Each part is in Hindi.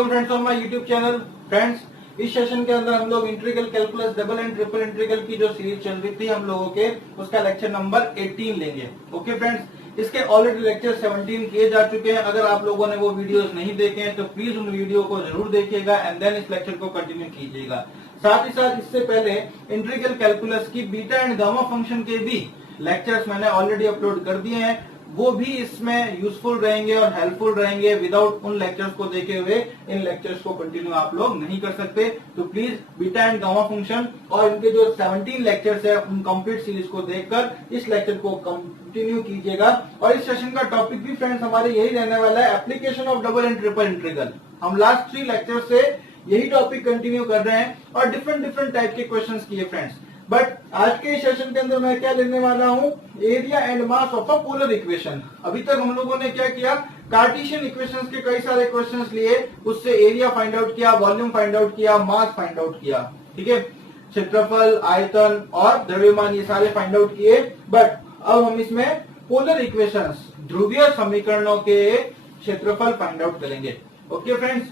Welcome friends on my YouTube channel. Friends, इस सेशन के अंदर हम लोग integral calculus double and triple integral की जो सीरीज चल रही थी हम लोगों के, उसका लेक्चर नंबर 18 लेंगे। ओके फ्रेंड्स, इसके ऑलरेडी लेक्चर 17 किए जा चुके हैं। अगर आप लोगों ने वो वीडियोस नहीं देखे हैं तो प्लीज उन वीडियो को जरूर देखिएगा एंड देन इस लेक्चर को कंटिन्यू कीजिएगा। साथ ही साथ इससे पहले इंटीग्रल कैलकुलस की बीटा एंड गामा फंक्शन के भी लेक्चर्स मैंने ऑलरेडी अपलोड कर दिए हैं, वो भी इसमें यूजफुल रहेंगे और हेल्पफुल रहेंगे। विदाउट उन लेक्चर्स को देखे हुए इन लेक्चर्स को कंटिन्यू आप लोग नहीं कर सकते। तो please beta and gamma function और इनके जो 17 लेक्चर्स है उन कंप्लीट सीरीज को देखकर इस लेक्चर को कंटिन्यू कीजिएगा। और इस सेशन का टॉपिक भी फ्रेंड्स हमारे यही रहने वाला है, application of double and triple integral. हम लास्ट 3 लेक्चर से यही टॉपिक कंटिन्यू कर रहे हैं और डिफरेंट टाइप के क्वेश्चंस किए फ्रेंड्स। बट आज के सेशन के अंदर मैं क्या लेने वाला हूं, area and mass of a polar equation. अभी तक हम लोगों ने क्या किया, कार्टेशियन इक्वेशंस के कई सारे क्वेश्चंस लिए, उससे एरिया फाइंड आउट किया, वॉल्यूम फाइंड आउट किया, मास फाइंड आउट किया। ठीक है, क्षेत्रफल, आयतन और द्रव्यमान ये सारे फाइंड आउट किए। बट अब हम इसमें पोलर इक्वेशंस, ध्रुवीय समीकरणों के क्षेत्रफल फाइंड आउट करेंगे। ओके फ्रेंड्स,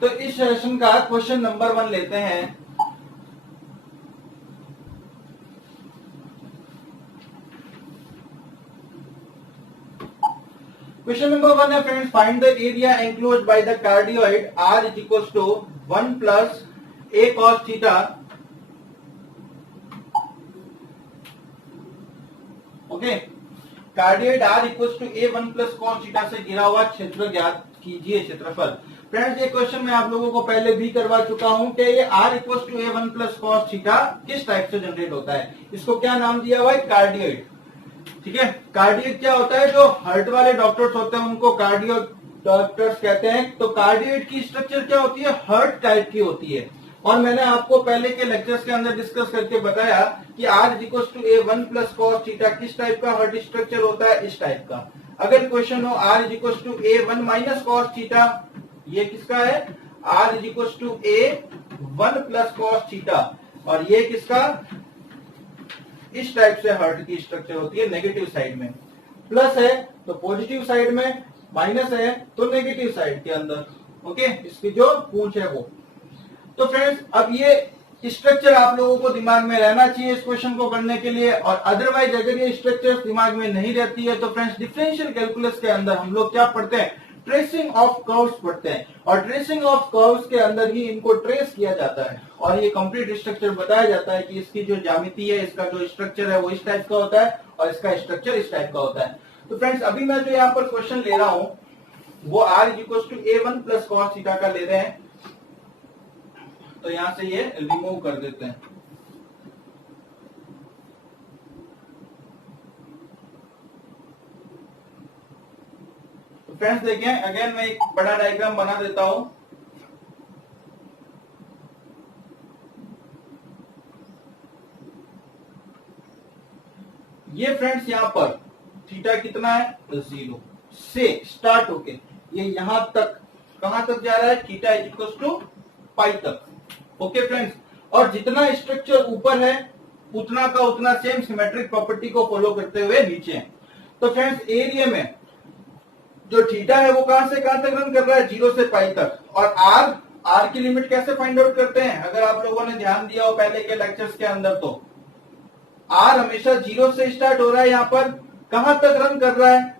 तो इस सेशन का क्वेश्चन नंबर 1 लेते हैं। क्वेश्चन नंबर 1 है friends, find the area enclosed by the cardioid R is equal to 1 plus a cos theta. Okay, cardioid R equal to a 1 plus cos theta से घिरा हुआ क्षेत्र ज्ञात कीजिए, क्षेत्रफल। फ्रेंड्स, ये क्वेश्चन मैं आप लोगों को पहले भी करवा चुका हूं कि ये R equal to a 1 plus cos theta किस टाइप से जनरेट होता है। इसको क्या नाम दिया हुआ है, कार्डियोइड। ठीक है, कार्डियोइड क्या होता है, जो हार्ट वाले डॉक्टर्स होते हैं उनको कार्डियो डॉक्टर्स कहते हैं। तो कार्डियोइड की स्ट्रक्चर क्या होती है, हार्ट टाइप की होती है। और मैंने आपको पहले के लेक्चर्स के अंदर डिस्कस करके बताया कि R is equal to a 1 plus cos theta किस टाइप का हार्ट स्ट्रक्चर होता है, इस टाइप का। अगर क्वेश्चन हो R is equal to a 1 minus cos theta, ये किसका है, R is equal to a 1 plus cos theta, और ये किसका, इस टाइप से हार्ट की स्ट्रक्चर होती है। नेगेटिव साइड में प्लस है तो पॉजिटिव साइड में, माइनस है तो नेगेटिव साइड के अंदर। ओके, इसकी जो पूंछ है वो। तो फ्रेंड्स, अब ये स्ट्रक्चर आप लोगों को दिमाग में रहना चाहिए इस क्वेश्चन को करने के लिए। और अदरवाइज अगर ये स्ट्रक्चर दिमाग में नहीं रहती है तो फ्रेंड्स, डिफरेंशियल कैलकुलस के अंदर हम लोग क्या पढ़ते हैं, ट्रेसिंग ऑफ कर्व्स पढ़ते हैं। और ट्रेसिंग ऑफ कर्व्स के अंदर ही इनको ट्रेस किया जाता है और ये कंप्लीट स्ट्रक्चर बताया जाता है कि इसकी जो ज्यामिति है, इसका जो स्ट्रक्चर है वो इस टाइप का होता है और इसका स्ट्रक्चर इस टाइप का होता है। तो फ्रेंड्स, अभी मैं जो यहाँ पर क्वेश्चन ले रहा हूं वो R is equal to a 1 plus cos theta का ले रहे हैं। तो यहां से ये रिमूव कर देते हैं। फ्रेंड्स देखें, अगेन मैं एक बड़ा डायग्राम बना देता हूं। ये फ्रेंड्स यहां पर थीटा कितना है, 0 से स्टार्ट होके ये यहां तक, कहां तक जा रहा है, थीटा इज इक्वल टू पाई तक। ओके फ्रेंड्स, और जितना स्ट्रक्चर ऊपर है उतना का उतना सेम सिमेट्रिक प्रॉपर्टी को फॉलो करते हुए नीचे है। तो फ्रेंड्स, एरिया में जो थीटा है वो कहां से कहां तक रन कर रहा है, 0 से पाई तक। और R की लिमिट कैसे फाइंड आउट करते हैं, अगर आप लोगों ने ध्यान दिया हो पहले के लेक्चर्स के अंदर, तो R हमेशा 0 से स्टार्ट हो रहा है, यहां पर कहां तक रन कर रहा है,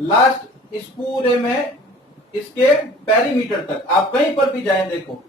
लास्ट इस पूरे में इसके पेरीमीटर तक। आप कहीं पर भी जाएं, देखो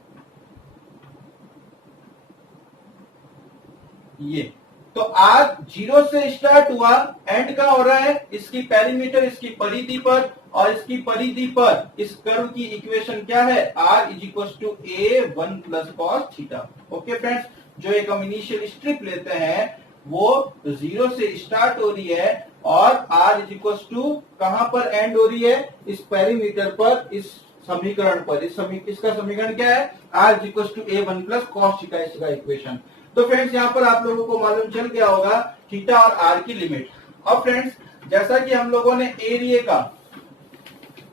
ये तो R 0 से स्टार्ट हुआ, एंड का हो रहा है इसकी पेरीमीटर, इसकी परिधि पर, और इसकी परिधि पर इस कर्व की इक्वेशन क्या है, R is equal to a 1 plus cos theta. Okay friends, जो एक हम इनिशियल स्ट्रिप लेते हैं वो 0 से स्टार्ट हो रही है और R इज इक्वल टू कहां पर एंड हो रही है, इस पेरीमीटर पर, इस समीकरण पर। इसका समीकरण क्या है, R is equal to a 1 plus cos theta, इसका इक्वेशन। तो फ्रेंड्स, यहां पर आप लोगों को मालूम चल गया होगा थीटा और R की लिमिट। अब फ्रेंड्स, जैसा कि हम लोगों ने एरिया का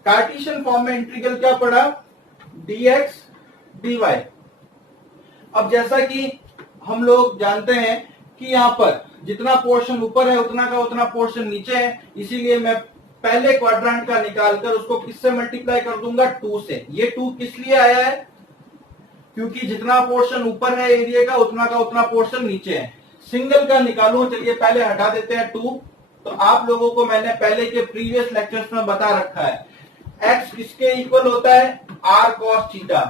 कार्टेशियन फॉर्म में इंटीग्रल क्या पढ़ा, dx dy। अब जैसा कि हम लोग जानते हैं कि यहाँ पर जितना पोर्शन ऊपर है उतना का उतना पोर्शन नीचे है, इसीलिए मैं पहले क्वाड्रेंट का निकालकर उसको किससे मल्टीप्लाई कर दूंगा, 2 से। ये 2 किस लिए आया है, क्योंकि जितना पोर्शन ऊपर है एरिया का उतना पोर्शन नीचे है। सिंगल का निकालू, चलिए पहले हटा देते हैं 2। तो आप लोगों को मैंने पहले के प्रीवियस लेक्चर्स में बता रखा है, x किसके इक्वल होता है, r cos थीटा।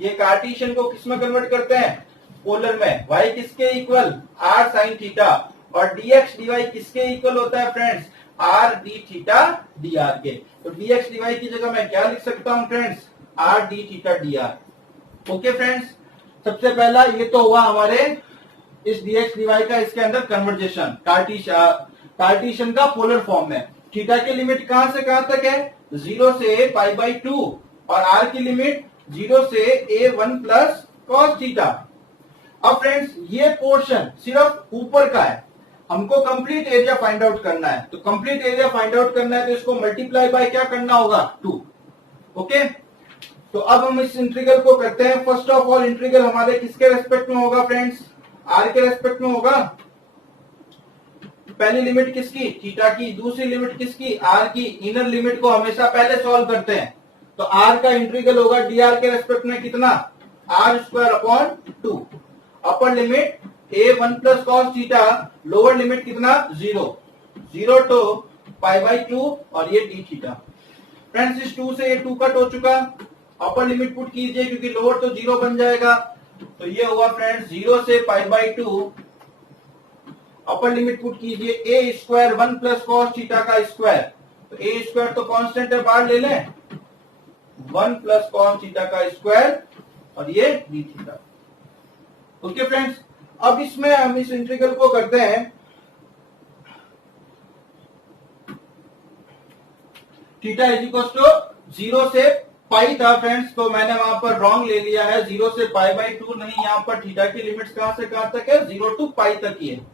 ये कार्टेशियन को किस में कन्वर्ट करते हैं, पोलर में। y किसके इक्वल, r sin थीटा। और dx dy किसके इक्वल होता है friends, r d theta dr के। तो dx dy की जगह मैं क्या लिख सकता हूं friends, r d theta dr। Okay friends, सबसे पहला ये तो हुआ हमारे इस dx dy का इसके अंदर कन्वर्जेशन कार्टेशियन का पोलर फॉर्म में। थीटा की लिमिट कहां से कहां तक है, 0 से पाई बाई 2, और r की लिमिट 0 से a1 प्लस cos थीटा। अब फ्रेंड्स ये पोर्शन सिर्फ ऊपर का है, हमको कंप्लीट एरिया फाइंड आउट करना है। तो कंप्लीट एरिया फाइंड आउट करना है तो इसको मल्टीप्लाई बाय क्या करना होगा, 2। ओके, तो अब हम इस इंटीग्रल को करते हैं। फर्स्ट ऑफ ऑल इंटीग्रल हमारे किसके रेस्पेक्ट में होगा फ्रेंड्स, r के रेस्पेक्ट में होगा। पहली लिमिट किसकी, थीटा की। दूसरी लिमिट किसकी, r की। इनर लिमिट को हमेशा पहले सॉल्व करते हैं। तो r का इंटीग्रल होगा dr के रेस्पेक्ट में कितना, r square upon 2। Upper limit a1 plus cos theta, lower limit कितना, 0 टू पाई बाई 2, और ये d थीटा। फ्रेंड्स इस 2 से ये 2 कट हो चुका। अपर लिमिट पुट कीजिए क्योंकि लोअर तो 0 बन जाएगा। तो ये हुआ फ्रेंड्स 0 से pi by 2। Upper limit put कीजिए, ए स्क्वायर 1 प्लस कॉस थीटा का स्क्वायर। तो ए स्क्वायर तो कांस्टेंट है, बाहर ले लें, 1 प्लस कॉस थीटा का स्क्वायर, और ये डी थीटा। ओके फ्रेंड्स, अब इसमें हम इस इंटीग्रल को करते हैं। थीटा इज इक्वल टू 0 से पाई था फ्रेंड्स, तो मैंने वहां पर रॉन्ग ले लिया है, 0 से पाई बाई 2 नहीं। यहां पर थीटा की लिमिट्स कहां से कहां तक है, 0 टू पाई तक ही है।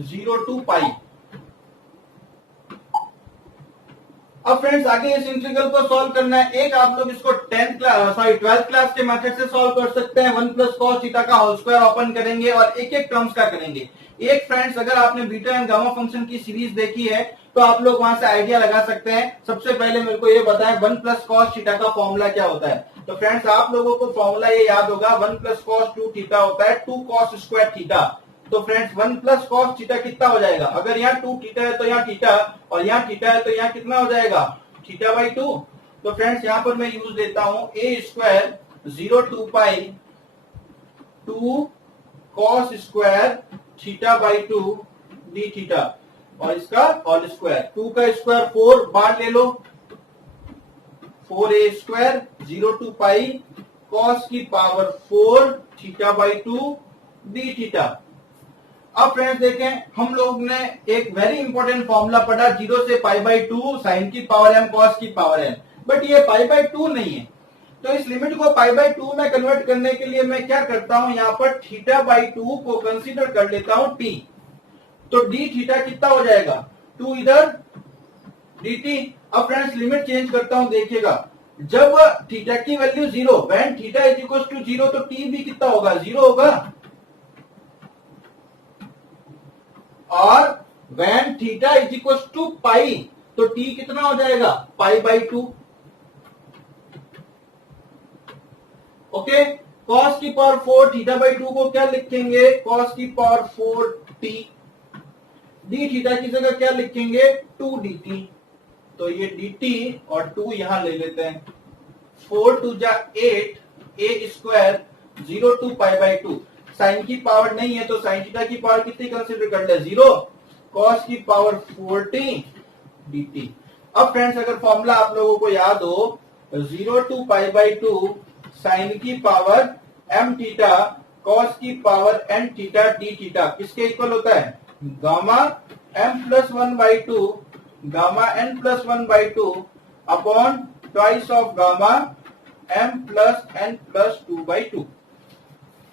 जीरो टू पाई। अब फ्रेंड्स आगे इस इंटीग्रल को सॉल्व करना है। एक आप लोग इसको 12th क्लास के मेथड से सॉल्व कर सकते हैं। 1 प्लस कॉस थीटा का होल स्क्वायर ओपन करेंगे और एक एक टर्म्स का करेंगे। एक फ्रेंड्स अगर आपने बीटा एंड गामा फंक्शन की सीरीज देखी है तो आप लोग वहां से आइडिया लगा सकते हैं। सबसे पहले मेरे को ये बताएं 1 प्लस कॉस थीटा का फॉर्मूला क्या होता है। तो फ्रेंड्स आप लोगों को फॉर्मूला ये याद होगा, 1 प्लस कॉस 2 थीटा होता है 2 कॉस स्क्वायर थीटा। तो फ्रेंड्स 1 प्लस कॉस थीटा कितना हो जाएगा, अगर यहाँ 2 थीटा है तो यहाँ थीटा, और यहाँ थीटा है तो यहाँ कितना हो जाएगा, थीटा बाई 2। तो फ्रेंड्स यहाँ पर मैं यूज देता हूं A square 0 to pi 2 cos square theta by 2 D theta, और इसका होल स्क्वायर। 2 का स्क्वायर 4, बाहर ले लो, 4a square 0 to pi cos की power 4 theta by 2 D theta. अब फ्रेंड्स देखें, हम लोग ने एक वेरी इंपॉर्टेंट फॉर्मूला पढ़ा, 0 से पाई बाई 2 साइन की पावर m कॉस की पावर n, बट ये पाई बाई 2 नहीं है। तो इस लिमिट को पाई बाई 2 में कन्वर्ट करने के लिए मैं क्या करता हूं, यहां पर थीटा बाई 2 को कंसीडर कर लेता हूं t। तो डी थीटा कितना हो जाएगा, 2 इधर dt। अब फ्रेंड्स लिमिट चेंज करता हूं, देखिएगा जब थीटा की value 0, when theta is equal to 0, तो t भी कितना होगा, 0 होगा। और when theta is equal to pi, तो t कितना हो जाएगा, पाई बाई 2। ओके, कॉस की पावर 4 थीटा बाई 2 को क्या लिखेंगे, कॉस की पावर 4t। डी थीटा की जगह क्या लिखेंगे, 2 dt। तो ये dt और 2 यहां ले लेते हैं, 4 टू जा 8, a square 0 to pi by 2। Sine की पावर नहीं है तो साइन थीटा की पावर कितनी कंसीडर कर ले, 0, कॉस की पावर 40 dt। अब फ्रेंड्स अगर फॉर्मूला आप लोगों को याद हो, 0 टू पाई बाई 2 साइन की पावर m थीटा कॉस की power n theta d theta किसके इक्वल होता है, gamma m plus 1 by 2 gamma n plus 1 by 2 upon twice of gamma m plus n plus 2 by 2।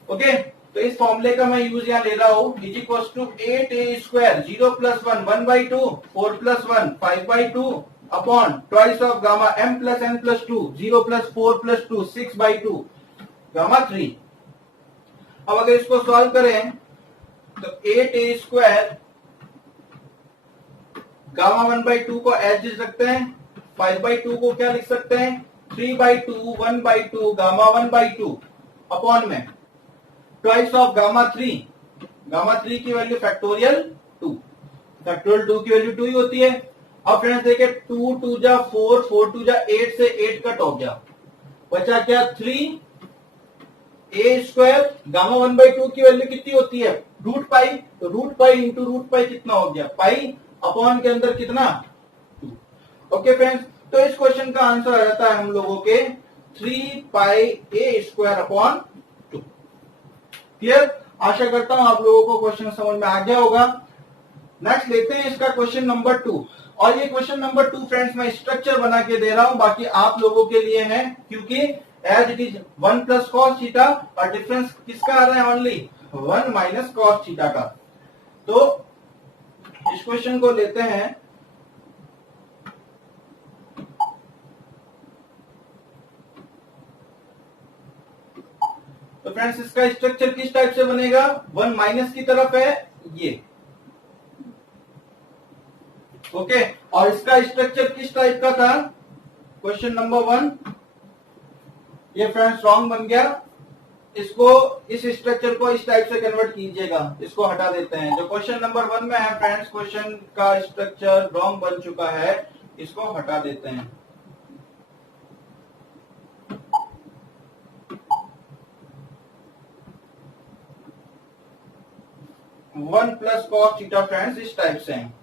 Okay, तो इस फॉर्मूले का मैं यूज यहां ले रहा हूं, is equal to 8a square 0 plus 1 1 by 2 4 plus 1 5 by 2 upon twice of gamma m plus n plus 2 0 plus 4 plus 2 6 by 2 gamma 3। अब अगर इसको सॉल्व करें तो 8a² गामा 1/2 को एज लिख सकते हैं, 5/2 को क्या लिख सकते हैं, 3/2 1/2 गामा 1/2 अपॉन में ट्वाइस ऑफ गामा 3 की वैल्यू फैक्टोरियल 2, फैक्टोरियल 2 की वैल्यू 2 ही होती है। अब फ्रेंड्स देखिए 2 2 जा 4, 4 2 जा 8 से 8 कट हो गया, बचा क्या 3a² गामा 1/2 की वैल्यू कितनी होती है रूट पाई, तो root pi into root pi कितना हो गया पाई अपॉन के अंदर कितना 2। ओके फ्रेंड्स, तो इस क्वेश्चन का आंसर आ जाता है हम लोगों के 3πa² अपॉन 2। क्लियर, आशा करता हूं आप लोगों को क्वेश्चन समझ में आ गया होगा। नेक्स्ट लेते हैं इसका क्वेश्चन नंबर 2, और ये क्वेश्चन नंबर 2 फ्रेंड्स मैं स्ट्रक्चर बना के दे रहा हूं, बाकी आप लोगों के लिए है, क्योंकि as it is 1 plus cos theta और डिफरेंस किसका आ रहा है ओनली 1 माइनस कॉस थीटा का। तो इस क्वेश्चन को लेते हैं, तो फ्रेंड्स इसका स्ट्रक्चर किस टाइप से बनेगा, 1 माइनस की तरफ है ये, ओके, और इसका स्ट्रक्चर किस टाइप का था क्वेश्चन नंबर 1, ये फ्रेंड्स रॉन्ग बन गया, इसको इस स्ट्रक्चर को इस टाइप से कन्वर्ट कीजिएगा, इसको हटा देते हैं। जो क्वेश्चन नंबर 1 में है फ्रेंड्स, क्वेश्चन का स्ट्रक्चर रॉन्ग बन चुका है, इसको हटा देते हैं। One plus cos theta friends इस टाइप से है,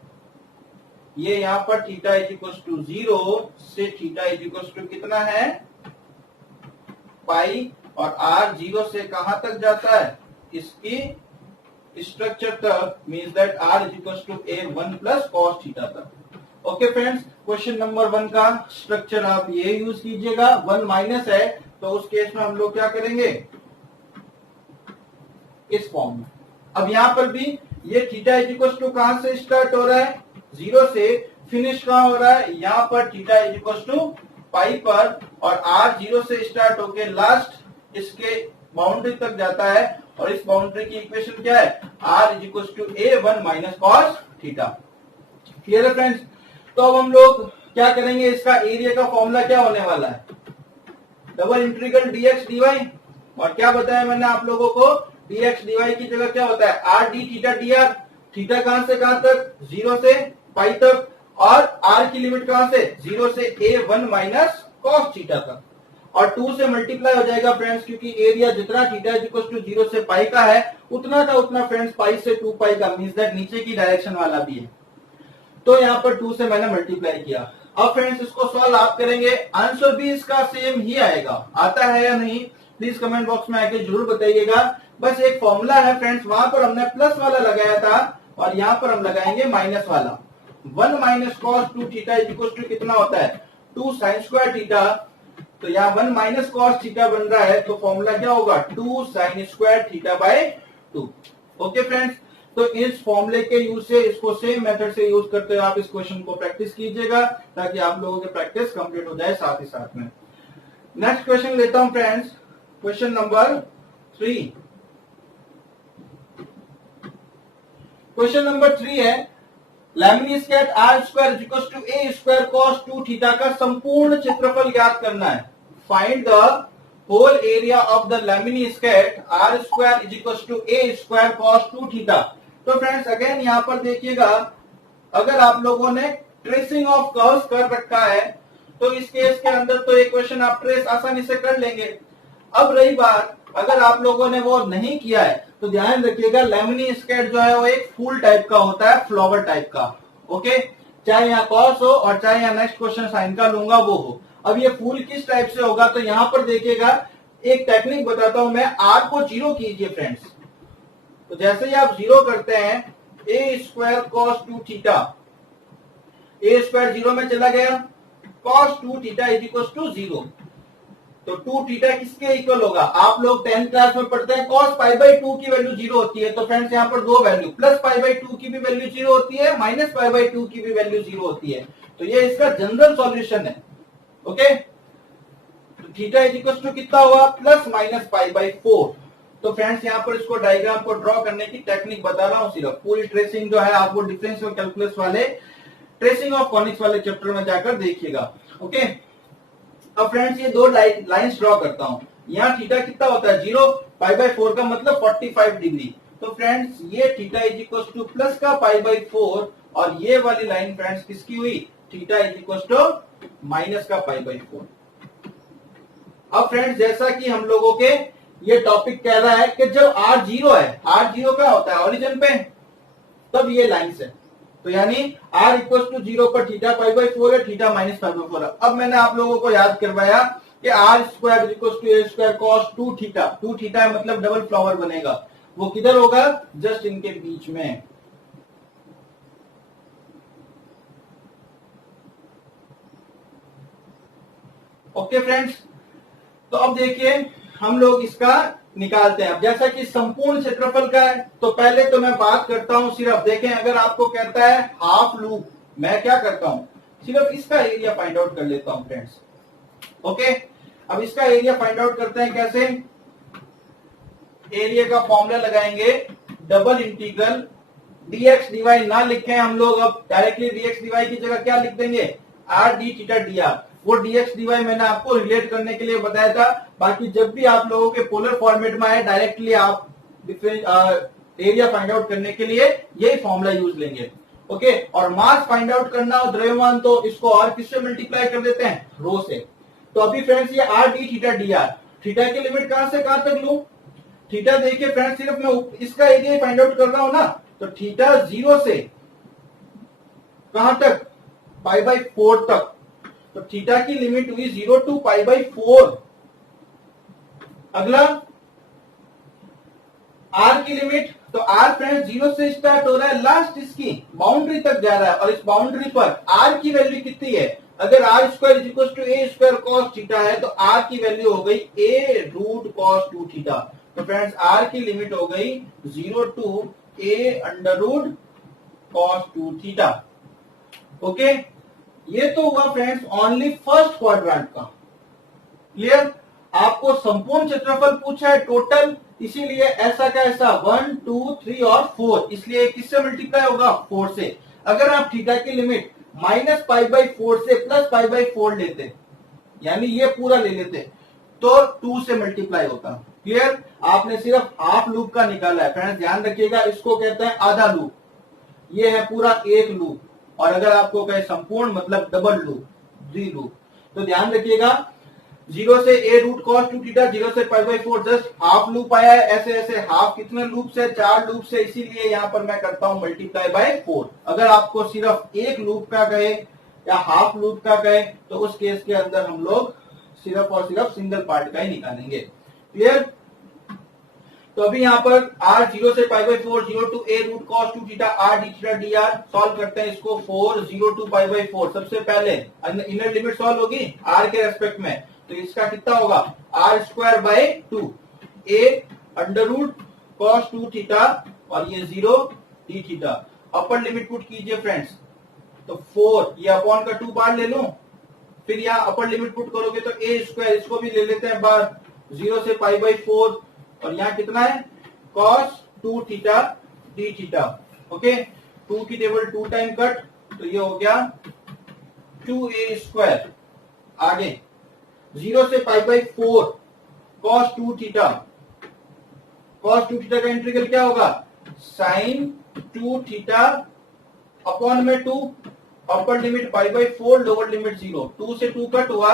ये यहां पर थीटा इज इक्वल टू 0 से थीटा इज इक्वल टू कितना है पाई, और r 0 से कहां तक जाता है इसकी स्ट्रक्चर तक, means that r is equal to a 1 plus cos theta तक। ओके फ्रेंड्स, क्वेश्चन नंबर 1 का स्ट्रक्चर आप ये यूज कीजिएगा, 1 माइनस है तो उस केस में हम लोग क्या करेंगे इस फॉर्म में। अब यहां पर भी ये थीटा इज इक्वल टू कहां से स्टार्ट हो रहा है 0 से, फिनिश कहां हो रहा है यहां पर थीटा इज इक्वल टू पाई पर, और r 0 से स्टार्ट होके लास्ट इसके बाउंड्री तक जाता है, और इस बाउंड्री की इक्वेशन क्या है r is equal to a 1 minus cos theta. Clear है फ्रेंड्स, तो अब हम लोग क्या करेंगे, इसका एरिया का फॉर्मूला क्या होने वाला है डबल इंटीग्रल dx dy, और क्या बताया मैंने आप लोगों को dx dy की जगह क्या होता है r d theta dr, theta कहां से कहां तक 0 से पाई तक, और r की लिमिट कहां से 0 से a 1 माइनस कॉस थीटा तक, और 2 से मल्टीप्लाई हो जाएगा फ्रेंड्स, क्योंकि एरिया जितना थीटा इज इक्वल टू 0 से पाई का है उतना का उतना फ्रेंड्स पाई से 2 पाई का, मींस दैट नीचे की डायरेक्शन वाला भी है, तो यहाँ पर 2 से मैंने मल्टीप्लाई किया। अब फ्रेंड्स इसको सॉल्व आप करेंगे, आंसर भी इसका सेम ही आएगा, आता है या नहीं प्लीज कमेंट बॉक्स में आके जरूर बताइएगा। बस एक फॉर्मूला है फ्रेंड्स, वहां पर हमने प्लस वाला लगाया था और यहाँ पर हम लगाएंगे माइनस वाला। 1 minus cos 2 theta is equal to कितना होता है 2 साइन स्क्वायर थीटा, तो यहाँ 1 माइनस कॉस थीटा बन रहा है, तो फॉर्मूला क्या होगा 2 sine square theta by 2। Okay friends, तो इस फॉर्मूले के यूज से, इसको सेम मेथड से यूज करते हुए आप इस क्वेश्चन को प्रैक्टिस कीजिएगा, ताकि आप लोगों की प्रैक्टिस कंप्लीट हो जाए साथ ही साथ में। नेक्स्ट क्वेश्चन लेता हूं friends, question number 3। Question number 3 है, lemniscate r square is equal to a square cos 2 theta का संपूर्ण क्षेत्रफल ज्ञात करना है। Find the whole area of the lemniscate r square is equal to a square cos 2 theta. तो फ्रेंड्स अगेन यहां पर देखिएगा, अगर आप लोगों ने ट्रेसिंग ऑफ कर्व्स कर रखा है तो इस केस के अंदर तो एक क्वेश्चन आप ट्रेस आसानी से कर लेंगे। अब रही बात, अगर आप लोगों ने वो नहीं किया है तो ध्यान रखिएगा, लेमिनिस्केट जो है वो एक फूल टाइप का होता है, फ्लावर टाइप का। ओके, चाहे यहाँ कॉस हो और चाहे यहाँ नेक्स्ट क्वेश्चन साइन का लूंगा वो हो। अब ये फूल किस टाइप से होगा, तो यहां पर देखिएगा एक टेक्निक बताता हूं मैं, आर को 0 कीजिए फ्रेंड्स। तो जैसे ही आप 0 करते हैं, a square cos 2 theta, a square 0 में चला गया, cos 2 theta is equal to 0, तो 2 थीटा किसके इक्वल होगा, आप लोग 10th क्लास में पढ़ते हैं कॉस पाई बाई 2 की वैल्यू 0 होती है। तो फ्रेंड्स यहाँ पर दो वैल्यू, प्लस पाई बाई 2 की भी वैल्यू 0 होती है, माइनस पाई बाई 2 की भी वैल्यू 0 होती है। तो ये इसका जनरल सॉल्यूशन है। ओके, तो थीटा इज इक्वल टू कितना हुआ, प्लस माइनस पाई बाई 4। तो फ्रेंड्स यहाँ पर इसको डायग्राम को ड्रॉ करने की टेक्निक बता रहा हूँ सिर्फ, पूरी ट्रेसिंग जो है आप वो डिफरेंशियल कैलकुलस वाले ट्रेसिंग ऑफ कॉनिक्स वाले चैप्टर में जाकर देखिएगा। ओके, अब फ्रेंड्स ये दो लाइंस ड्रॉ करता हूँ। यहाँ थीटा कितना होता है 0, पाई बाय 4 का मतलब 45 डिग्री। तो फ्रेंड्स ये theta is equal two plus का पाई बाय 4 और ये वाली लाइन फ्रेंड्स किसकी हुई, theta is equal to minus का पाई बाय 4। अब फ्रेंड्स जैसा कि हम लोगों के ये टॉपिक कह रहा है कि जब r 0 है, r 0 क्या होता है ओरिजिन पे, तब ये लाइंस है। तो यानी r इक्वल टू 0 पर थीटा पाई बाय 4 है, थीटा माइनस पाई बाय 4 है। अब मैंने आप लोगों को याद करवाया कि r square equal to a square cos 2 theta, 2 theta है मतलब डबल फ्लावर बनेगा, वो किधर होगा, जस्ट इनके बीच में। ओके फ्रेंड्स, तो अब देखिए हम लोग इसका निकालते हैं। अब जैसा कि संपूर्ण क्षेत्रफल का है तो पहले तो मैं बात करता हूं सिर्फ, देखें अगर आपको कहता है हाफ लूप, मैं क्या करता हूं सिर्फ इसका एरिया फाइंड आउट कर लेता हूं फ्रेंड्स। ओके, अब इसका एरिया फाइंड आउट करते हैं कैसे, एरिया का फॉर्मूला लगाएंगे, डबल इंटीग्रल dx dy ना लिखें हम लोग, अब डायरेक्टली dx dy की जगह क्या लिख देंगे, r d थीटा dr। वो dx dy मैंने आपको रिलेट करने के लिए बताया था, बाकी जब भी आप लोगों के पोलर फॉर्मेट में आए डायरेक्टली आप एरिया फाइंड आउट करने के लिए यही फॉर्मूला यूज लेंगे। ओके, और मास फाइंड आउट करना हो द्रव्यमान तो इसको और किससे मल्टीप्लाई कर देते हैं, रो से। तो अभी फ्रेंड्स ये r d theta dr, theta की लिमिट कहां से कहां तक लूं, थीटा देखिए फ्रेंड्स सिर्फ मैं इसका एरिया फाइंड आउट कर रहा हूं ना, तो थीटा 0 से कहां तक, पाई बाय 4 तक। तो थीटा की लिमिट हुई 0 टू पाई बाय 4। अगला आर की लिमिट, तो आर फ्रेंड्स 0 से स्टार्ट हो रहा है, लास्ट इसकी बाउंड्री तक जा रहा है, और इस बाउंड्री पर आर की वैल्यू कितनी है, अगर r square equal to a square cos theta है तो आर की वैल्यू हो गई ए रूट कॉस 2 थीटा। तो फ्रेंड्स आर की लिमिट हो गई 0 to a under root cos 2 theta. Okay, ये तो हुआ फ्रेंड्स ओनली फर्स्ट क्वाड्रेंट का। क्लियर, आपको संपूर्ण क्षेत्रफल पूछा है टोटल, इसीलिए ऐसा का ऐसा 1 2 3 और 4, इसलिए किससे मल्टीप्लाई होगा, 4 से। अगर आप थीटा की लिमिट माइनस पाई बाय 4 से प्लस पाई बाय 4 लेते, यानी ये पूरा ले लेते, तो 2 से मल्टीप्लाई होता। क्लियर, आपने सिर्फ हाफ लूप का निकाला है फ्रेंड्स, ध्यान रखिएगा, इसको कहते हैं आधा लूप, ये है पूरा एक लूप, और अगर आपको कहे संपूर्ण मतलब डबल लूप, डी लूप। तो ध्यान रखिएगा 0 से ए रूट कॉस 2 थीटा, 0 से pi by 4 just half loop आया है, ऐसे ऐसे हाफ कितने लूप से, 4 लूप से, इसीलिए यहां पर मैं करता हूं मल्टीप्लाई बाय 4। अगर आपको सिर्फ एक लूप का कहे या हाफ लूप का कहे तो उस केस के अंदर हम लोग सिर्फ और सिर्फ सिंगल पार्ट का ही निकालेंगे। क्लियर, तो अभी यहाँ पर r 0 से pi by 4, 0 to a root cos 2 theta r d theta dr, solve करते हैं इसको, 4 0 टू पाई बाय 4, सबसे पहले इनर लिमिट सॉल्व होगी r के रेस्पेक्ट में, तो इसका कितना होगा r square by 2 a under root cos 2 theta और ये 0 d theta. Upper limit put कीजिए फ्रेंड्स, तो 4 ये अपॉन का 2 बार ले लूं, फिर यहाँ अपर लिमिट पुट करोगे तो a स्क्वायर, इसको भी ले लेते हैं बार, 0 से पाई बाय 4, और यहाँ कितना है cos 2 theta d theta. Okay, 2 की टेबल 2 टाइम कट, तो ये हो गया 2a स्क्वायर। आगे 0 से pi by 4 cos 2 theta, cos 2 theta का इंटीग्रल क्या होगा, sin 2 थीटा अपॉन में 2, upper limit pi by 4, lower limit 0, 2 से 2 कट हुआ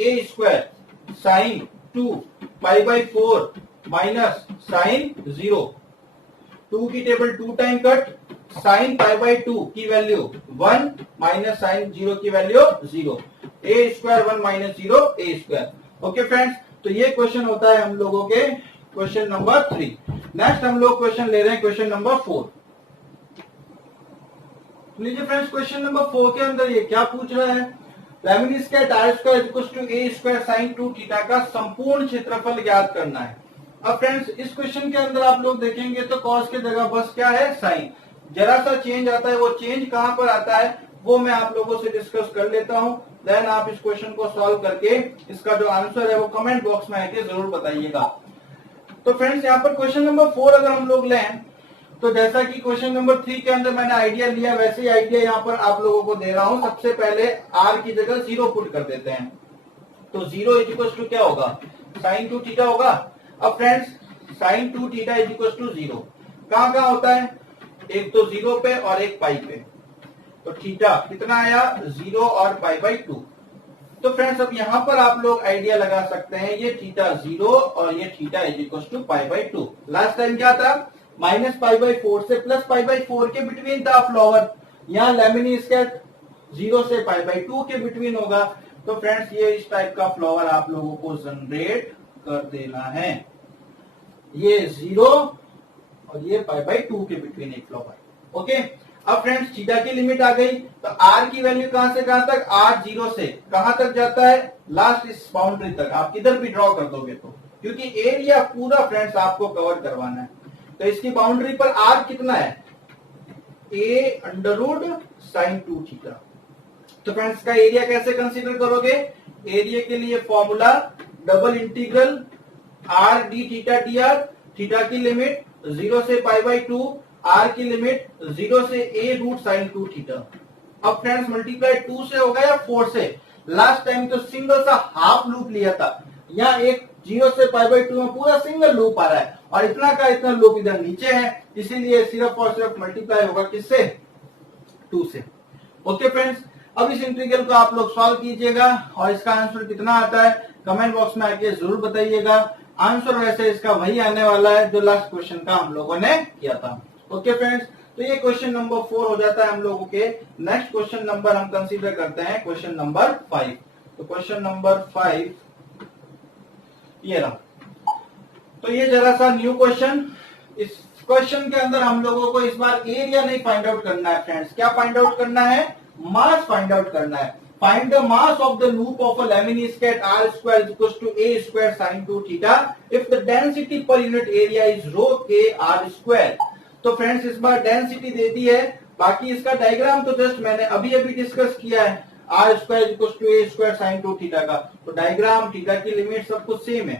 a square sin 2 pi by 4 minus sine 0, 2 की table 2 time cut, sine pi by 2 की वैल्यू 1 माइनस साइन 0 की value 0, a square 1 minus 0 a square. Okay friends, तो ये क्वेश्चन होता है हम लोगों के क्वेश्चन नंबर 3। नेक्स्ट हम लोग क्वेश्चन ले रहे हैं क्वेश्चन नंबर 4। लीजिए फ्रेंड्स, क्वेश्चन नंबर 4 के अंदर ये क्या पूछ रहा है, लेमिनिस का r square equal to a square sin 2 theta का संपूर्ण क्षेत्रफल ज्ञात करना है। अब फ्रेंड्स इस क्वेश्चन के अंदर आप लोग देखेंगे तो कॉस के जगह बस क्या है, साइन, जरा सा चेंज आता है, वो चेंज कहां पर आता है वो मैं आप लोगों से डिस्कस कर लेता हूं, देन आप इस क्वेश्चन को सॉल्व करके इसका जो आंसर है वो कमेंट बॉक्स में आके जरूर बताइएगा। तो फ्रेंड्स यहाँ पर क्वेश्चन नंबर 4 अगर हम लोग लें, तो जैसा कि क्वेश्चन नंबर 3 के अंदर मैंने आइडिया लिया, वैसे ही आइडिया यहाँ पर आप लोगों को दे रहा हूं। सबसे पहले r की जगह 0 पुट कर देते हैं, तो 0 इज इक्वल टू क्या होगा, साइन 2 थीटा होगा। अब friends sine 2 theta is equal to 0 कहाँ कहाँ होता है, एक तो 0 पे और एक पाई पे, तो थीटा कितना आया 0 और पाई बाई 2। तो फ्रेंड्स अब यहाँ पर आप लोग आइडिया लगा सकते हैं, ये थीटा 0 और ये theta is equal to pi by 2। Last time क्या था, माइनस पाई बाई 4 से प्लस पाई बाई 4 के बिटवीन था फ्लावर, यहाँ लेमिनिस्केट 0 से पाई बाई 2 के बिटवीन होगा। तो फ्रेंड्स ये इस टाइप का फ्लावर आप लोगों को जनरेट कर देना है, ये 0 और ये पाई बाई 2 के बिटवीन एक फ्लावर। ओके, अब फ्रेंड्स थीटा की लिमिट आ गई, तो r की वैल्यू कहां से कहां तक, r 0 से कहां तक जाता है, लास्ट इस बाउंड्री तक। आप किधर भी ड्रॉ कर दोगे तो, क्योंकि एरिया पूरा फ्रेंड्स आपको कवर करवाना है, तो इसकी बाउंड्री पर r कितना है, a under root sine 2 theta. तो फ्रेंड्स का एरिया कैसे कंसीडर करोगे, एरिया के लिए formula double integral r d theta d r, theta की लिमिट 0 से पाई बाई 2, r की लिमिट 0 से a रूट साइन 2 थीटा। अब फ्रेंड्स मल्टीप्लाई 2 से होगा या 4 से, लास्ट टाइम तो सिंगल सा हाफ लूप लिया था, यहाँ एक 0 से पाई बाई 2 में पूरा सिंगल लूप आ रहा है, और इतना का इतना लूप इधर नीचे है, इसीलिए सिर्फ और सिर्फ मल्टीप्लाई होगा किससे, 2 से। ओके फ्रेंड्स, अब इस इंटीग्रल को आप लोग सॉल्व कीजिएगा, और इसका आंसर कितना आता है कमेंट बॉक्स में आके जरूर बताइएगा। आंसर वैसे इसका वही आने वाला है जो लास्ट क्वेश्चन का हम लोगों ने किया था। ओके फ्रेंड्स, तो ये क्वेश्चन नंबर 4 हो जाता है हम लोगों के। नेक्स्ट क्वेश्चन नंबर हम कंसीडर करते हैं क्वेश्चन नंबर 5। तो क्वेश्चन नंबर 5 ये रहा, तो ये जरा सा न्यू क्वेश्चन। इस क्वेश्चन के अंदर हम लोगों को इस बार एरिया नहीं फाइंड आउट करना है फ्रेंड्स, क्या फाइंड आउट करना है, मास फाइंड आउट करना है। Find the mass of the loop of a lemniscate r square is equals to a square sin 2 theta if the density per unit area is rho k r square। तो फ्रेंड्स इस बार डेंसिटी दे दी है, बाकी इसका डायग्राम तो जस्ट मैंने अभी अभी डिस्कस किया है, r square is equals to a square sin 2 theta का, तो डायग्राम थीटा की लिमिट सब कुछ सेम है।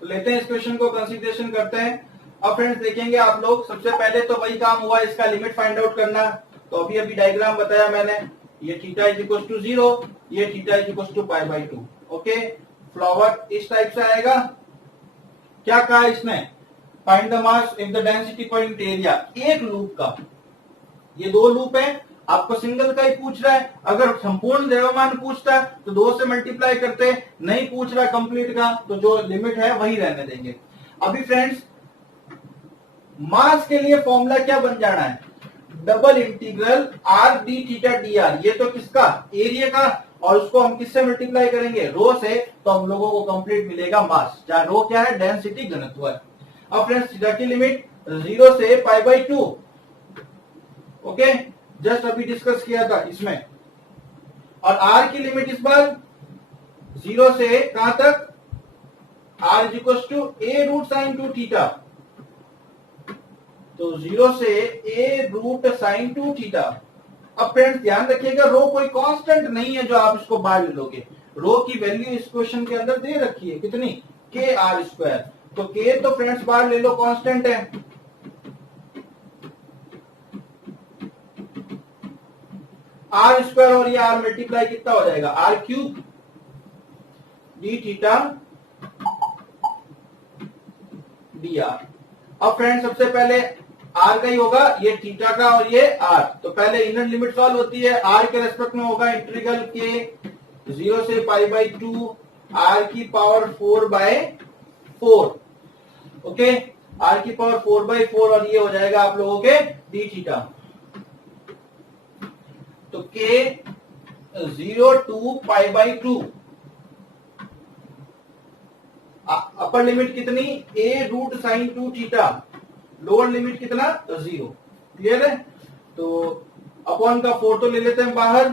तो लेते हैं इस क्वेश्चन को कंसीडरेशन करते हैं। अब फ्रेंड्स देखेंगे आप लोग, सबसे पहले तो वही काम हुआ इसका लिमिट फाइंड आउट करना, तो अभी अभी डायग्राम बताया मैंने, ये थीटा इज इक्वल टू 0, ये theta is equal to pi by 2। Okay, flower इस टाइप से आएगा। क्या कहा इसने, find the mass if the density per unit area, एक लूप का, ये 2 लूप है, आपको सिंगल का ही पूछ रहा है। अगर संपूर्ण द्रव्यमान पूछता तो 2 से मल्टीप्लाई करते, नहीं पूछ रहा कंप्लीट का, तो जो लिमिट है वही रहने देंगे। अभी फ्रेंड्स मास के लिए फॉर्मूला क्या बन जाना है, double integral r d theta d are, ये तो किसका, एरिया का, और उसको हम किससे मल्टीप्लाई करेंगे, रो से, तो हम लोगों को कंप्लीट मिलेगा मास, जहां रो क्या है, डेंसिटी घनत्व है। अब फ्रेंड्स थीटा की लिमिट 0 से पाई बाई 2, ओके, जस्ट अभी डिस्कस किया था इसमें, और r की लिमिट इस बार 0 से कहां तक, r is equal to a root sine 2 theta, तो 0 से a रूट साइन 2 थीटा। अब फ्रेंड्स ध्यान रखिएगा, रो कोई कांस्टेंट नहीं है जो आप इसको बाहर ले लोगे, रो की वैल्यू इस क्वेश्चन के अंदर दे रखी है, कितनी, के आर स्क्वायर, तो के तो फ्रेंड्स बाहर ले लो, कांस्टेंट है, आर स्क्वायर और ये आर मल्टीप्लाई कितना हो जाएगा, r cube d theta d r. अब फ्रेंड्स सबसे पहले आर का ही होगा, ये थीटा का और ये आर, तो पहले इनर लिमिट सॉल्व होती है, आर के रेस्पेक्ट में होगा इंटीग्रल के 0 से पाई बाई 2 आर की पावर 4 बाय 4, ओके, आर की पावर 4 बाय 4, और ये हो जाएगा आप लोगों के डी थीटा, तो के 0 to pi by 2, upper limit कितनी, a root sine 2 theta, lower limit कितना, तो 0, क्लियर है। तो अपॉन का 4 तो ले लेते हैं बाहर,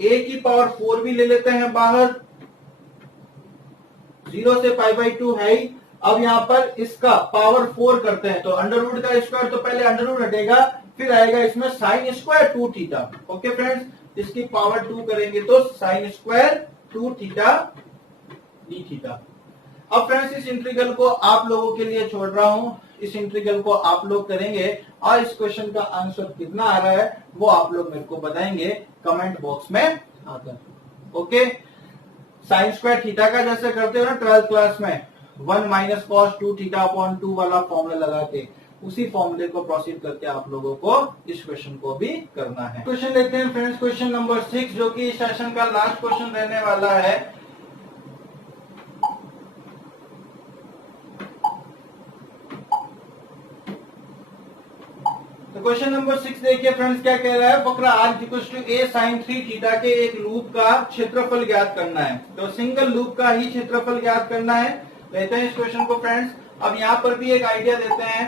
a की पावर 4 भी ले लेते हैं बाहर, 0 से पाई बाई 2 है ही। अब यहां पर इसका पावर 4 करते हैं, तो अंडर रूट का स्क्वायर, तो पहले अंडर रूट हटेगा, फिर आएगा इसमें sine square 2 theta. Okay friends, इसकी पावर 2 करेंगे तो sine square 2 theta d theta. अब फ्रेंड्स इस इंटीग्रल को आप लोगों के लिए छोड़ रहा हूं, इस इंटीग्रल को आप लोग करेंगे और इस क्वेश्चन का आंसर कितना आ रहा है वो आप लोग मेरे को बताएंगे कमेंट बॉक्स में आकर। ओके, साइन स्क्वायर थीटा का जैसे करते हो ना 12th क्लास में 1 माइनस कॉस 2 थीटा अपॉन 2 वाला फॉर्मूला लगा के, उसी फॉर्मूले को प्रोसीड करके आप लोगों को इस क्वेश्चन को भी करना है। क्वेश्चन देखते हैं फ्रेंड्स, क्वेश्चन नंबर 6 जो कि इस सेशन का लास्ट क्वेश्चन रहने वाला है। तो क्वेश्चन नंबर 6 देखिए फ्रेंड्स, क्या कह रहा है, वक्र r equal to a sin 3 theta के एक लूप का क्षेत्रफल ज्ञात करना है। तो सिंगल लूप का ही क्षेत्रफल ज्ञात करना है। लेते हैं इस क्वेश्चन को फ्रेंड्स। अब यहाँ पर भी एक आइडिया देते हैं,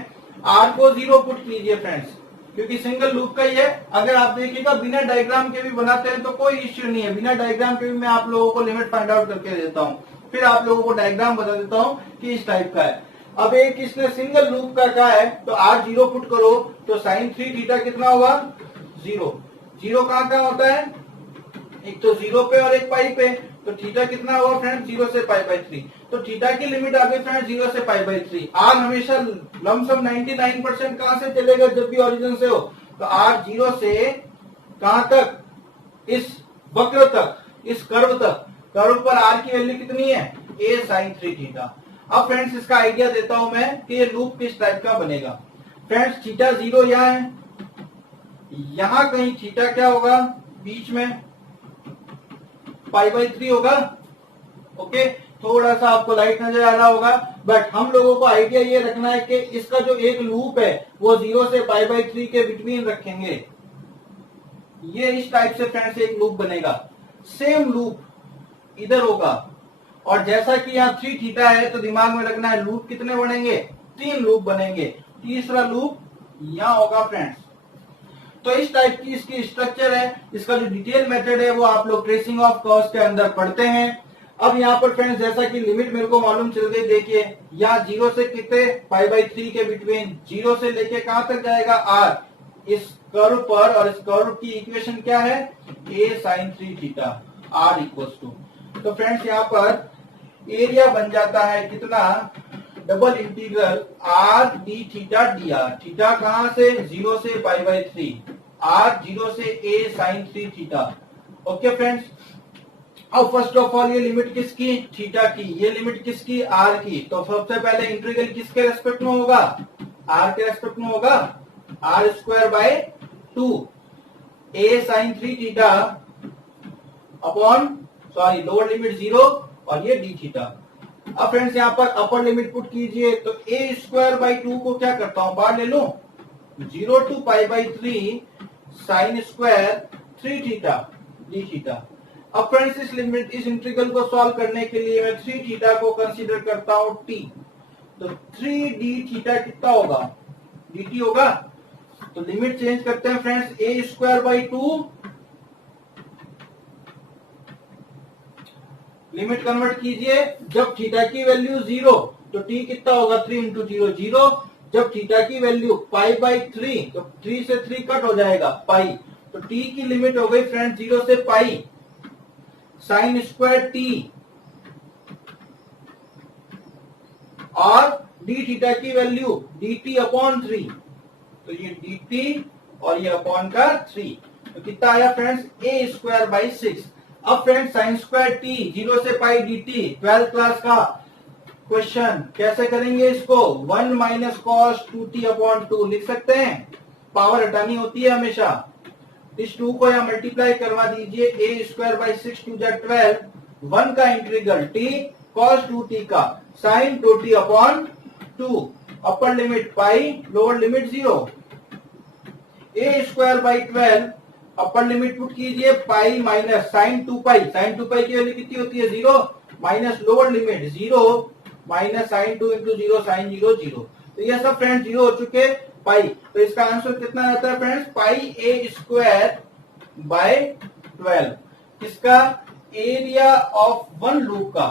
r को 0 पुट कीजिए फ्रेंड्स, क्योंकि सिंगल लूप का ही है। अगर आप देखिएगा बिना डायग्राम के भी बनाते हैं तो कोई इश्यू नहीं है, बिना डायग्राम के भी मैं आप लोगों को लिमिट फाइंड आउट करके देता हूँ, फिर आप लोगों को डायग्राम बता देता हूँ कि इस टाइप का है। अब एक इसने सिंगल लूप का क्या है, तो r 0 पुट करो तो साइन 3 थीटा कितना होगा 0। 0 कहाँ कहाँ होता है, एक तो 0 पे और एक पाई पे, तो थीटा कितना होगा फ्रेंड 0 से पाई बाई 3। तो थीटा की लिमिट आ गई फ्रेंड 0 से पाई बाई 3। r हमेशा लमसम 99% कहां से चलेगा, जब भी ओरिजिन से हो, तो r 0 से कहां तक, इस वक्र तक, इस कर्व तक। कर्व पर r की वैल्यू कितनी है a sin 3 थीटा। अब फ्रेंड्स इसका आइडिया देता हूं मैं कि ये लूप किस टाइप का बनेगा। फ्रेंड्स थीटा 0 यहाँ है, यहां कहीं थीटा क्या होगा, बीच में पाई बाई 3 होगा। ओके, थोड़ा सा आपको लाइट नजर आ रहा होगा, बट हम लोगों को आइडिया ये रखना है कि इसका जो एक लूप है वो 0 से पाई बाई 3 के बिटवीन रखेंगे। ये इस टाइप से फ्रेंड्स एक लूप बनेगा। सेम लूप इधर होगा, और जैसा कि यहाँ 3 थीटा है तो दिमाग में रखना है लूप कितने बनेंगे, 3 लूप बनेंगे। तीसरा लूप यहाँ होगा फ्रेंड्स। तो इस टाइप की इसकी स्ट्रक्चर है। इसका जो डिटेल मेथड है वो आप लोग ट्रेसिंग ऑफ कर्व्स के अंदर पढ़ते हैं। अब यहाँ पर फ्रेंड्स जैसा कि लिमिट मेरे को मालूम चल गई, देखिए यहाँ 0 से कितने पाई बाई 3 के बिटवीन, 0 से लेके कहां तक जाएगा r, इस कर्व पर, और इस कर्व की इक्वेशन क्या है a sin 3 theta r equals to. तो फ्रेंड्स यहाँ पर एरिया बन जाता है कितना, double integral r d theta dr। Theta कहां से 0 से पाई बाई 3, r 0 से a sin 3 theta. Okay friends, अब फर्स्ट ऑफ ऑल ये लिमिट किसकी, थीटा की, ये लिमिट किसकी, r की। तो सबसे पहले इंटीग्रल किसके रेस्पेक्ट में होगा, r के रेस्पेक्ट में होगा, r square by 2 a sin 3 theta upon, sorry lower limit 0 और ये डी थीटा। अब फ्रेंड्स यहाँ पर अपर लिमिट पुट कीजिए, तो a स्क्वायर बाई 2 को क्या करता हूं, बाहर ले लो, 0 to pi by 3 sine square 3 theta d theta. अब फ्रेंड्स इस लिमिट, इस इंटीग्रल को सॉल्व करने के लिए मैं 3 थीटा को कंसीडर करता हूं t, तो 3 डी थीटा कितना होगा, dt होगा। तो लिमिट चेंज करते हैं friends, a square by 2, limit convert कीजिए, जब थीटा की वैल्यू 0 तो t कितना होगा 3 इंटू 0 0। जब थीटा की वैल्यू पाई बाई 3 तो 3 से 3 कट हो जाएगा पाई, तो t की लिमिट हो गई फ्रेंड 0 से पाई साइन स्क्वायर t, और डी थीटा की वैल्यू dt अपॉन 3, तो ये dt और ये अपॉन का 3, तो कितना आया फ्रेंड्स a स्क्वायर बाई 6। अब फ्रेंड्स साइन स्क्वायर t 0 से पाई dt 12th क्लास का क्वेश्चन, कैसे करेंगे इसको, 1 माइनस कॉस 2t अपॉन 2 लिख सकते हैं, पावर हटानी होती है हमेशा। इस 2 को यहाँ मल्टीप्लाई करवा दीजिए, a स्क्वायर बाई 6 टू 12, 1 का इंटीग्रल t cos 2t का sine 2t upon 2, upper limit pi, lower limit 0, a square by 12, upper limit put कीजिए पाई माइनस साइन 2 पाई, साइन 2 पाई की वैल्यू कितनी होती है 0, minus lower limit 0 minus sine 2 into 0 sine 0 0। तो ये सब फ्रेंड्स 0 हो चुके पाई, तो इसका आंसर कितना आता है friends, pi a square by 12। इसका एरिया ऑफ वन लूप का,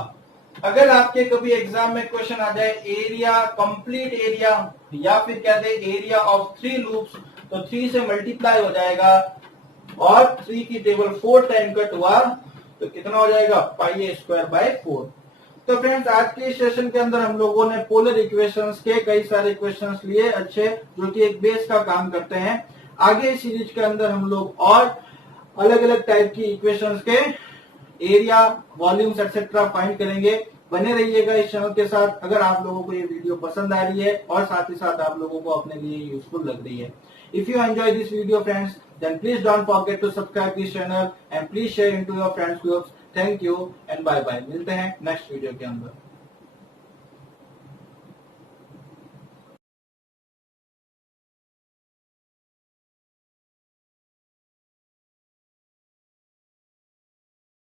अगर आपके कभी एग्जाम में क्वेश्चन आ जाए एरिया, कंप्लीट एरिया, या फिर कहते हैं एरिया ऑफ 3 लूप्स, तो 3 से मल्टीप्लाई हो जाएगा, और 3 की टेबल 4 टाइम कट हुआ तो कितना हो जाएगा पाई ए स्क्वायर बाय 4। तो फ्रेंड्स आज के इस सेशन के अंदर हम लोगों ने पोलर इक्वेशंस के कई सारे इक्वेशंस लिए अच्छे, जो कि एक बेस का काम करते हैं। आगे इस सीरीज के अंदर हम लोग और अलग अलग टाइप की इक्वेशंस के एरिया, वॉल्यूम्स एक्सेट्रा फाइंड करेंगे। बने रहिएगा इस चैनल के साथ। अगर आप लोगों को ये वीडियो पसंद आ रही है और साथ ही साथ आप लोगों को अपने लिए यूजफुल लग रही है, if you enjoy this video friends, then please don't forget to subscribe this channel and please share into your friends groups. Thank you and bye bye. मिलते हैं नेक्स्ट वीडियो के अंदर।